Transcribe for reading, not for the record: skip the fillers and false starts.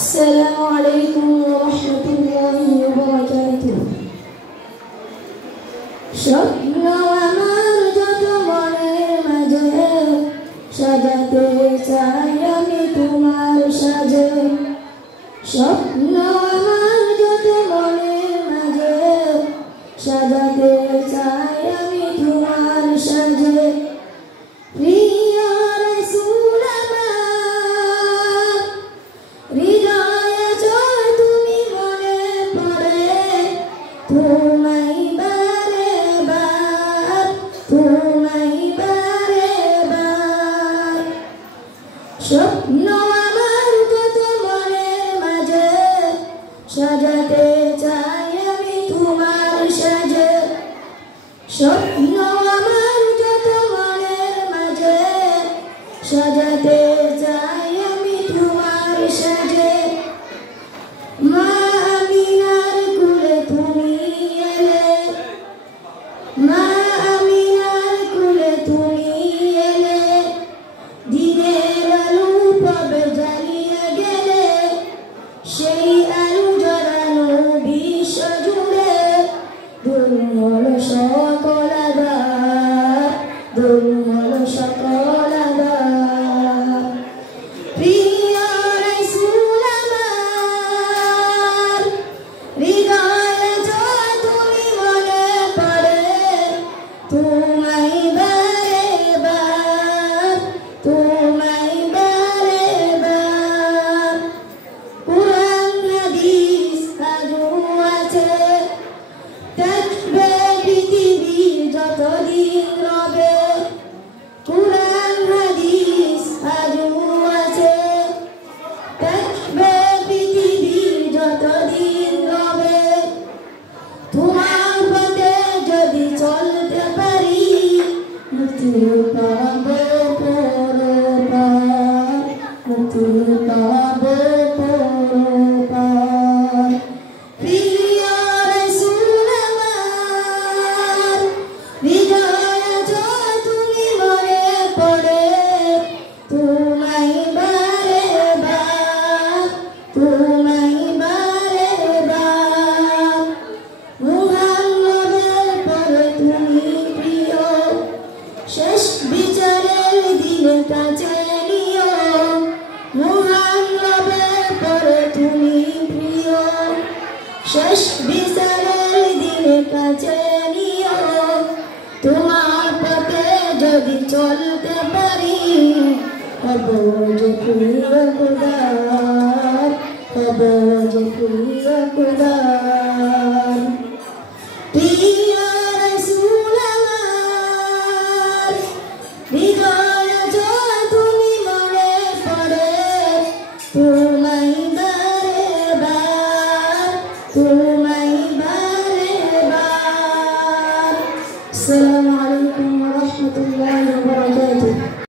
Assalamualaikum warahmatullahi wabarakatuh. স্বপ্ন আমার যত মনের মাঝে সাজাতে চাই আমি তোমার সাজে। স্বপ্ন আমার যত মনের মাঝে সাজাতে চাই আমি তোমার সাজে। প্রিয় রাসূল আমার হৃদয়ে জয় তুমি মনে পড়ে তোমায় বারে বার তোমায় বারে বার। স্বপ্ন আমার কত মনের মাঝে সাজাতে চাই আমি তোমার সাজে। স্বপ্ন আমার যত মনের মাঝে সাজাতে চাই আমি তোমার সাজে। মা আমিনার কুলে তুমি এলে, মা আমিনার কুলে তুমি এলে, দিনের আলো পাবে জ্বালিয়ে গেলে, সেই আলো জ্বালানো বিশ্ব জুড়ে। ধন্য হলো সকল আদাব, ধন্য হলো সকল আদাব। প্রিয় রাসূল আমার হৃদয়ে জয় তুমি মনে পড়ে তোমায় বারে বার তোমায় বারে বার। কুরআন হাদিস আজও আছে, থাকবে পৃথিবীর যতদিন রবে। কুরআন হাদিস আজও আছে, থাকবে পৃথিবীর যতদিন রবে। তোমার পথে যদি চলতে পারি মুক্তি পাবো পরপার, মুক্তি পাবো পরপার। প্রিয় রাসূল আমার হৃদয়ে জয় তুমি মনে পড়ে তোমায় বারে বার তোমায় বারে বার। মুহাম্মদের পরে তুমি প্রিয়, শেষ বিচারের দিনে কাছে নিও। মুহাম্মদের পরে তুমি প্রিয়, শেষ বিচারের দিনে কাছে নিও। তোমার পথে যদি চলতে পারি হব যে প্রিয় খোদা, হব যে প্রিয় খোদা।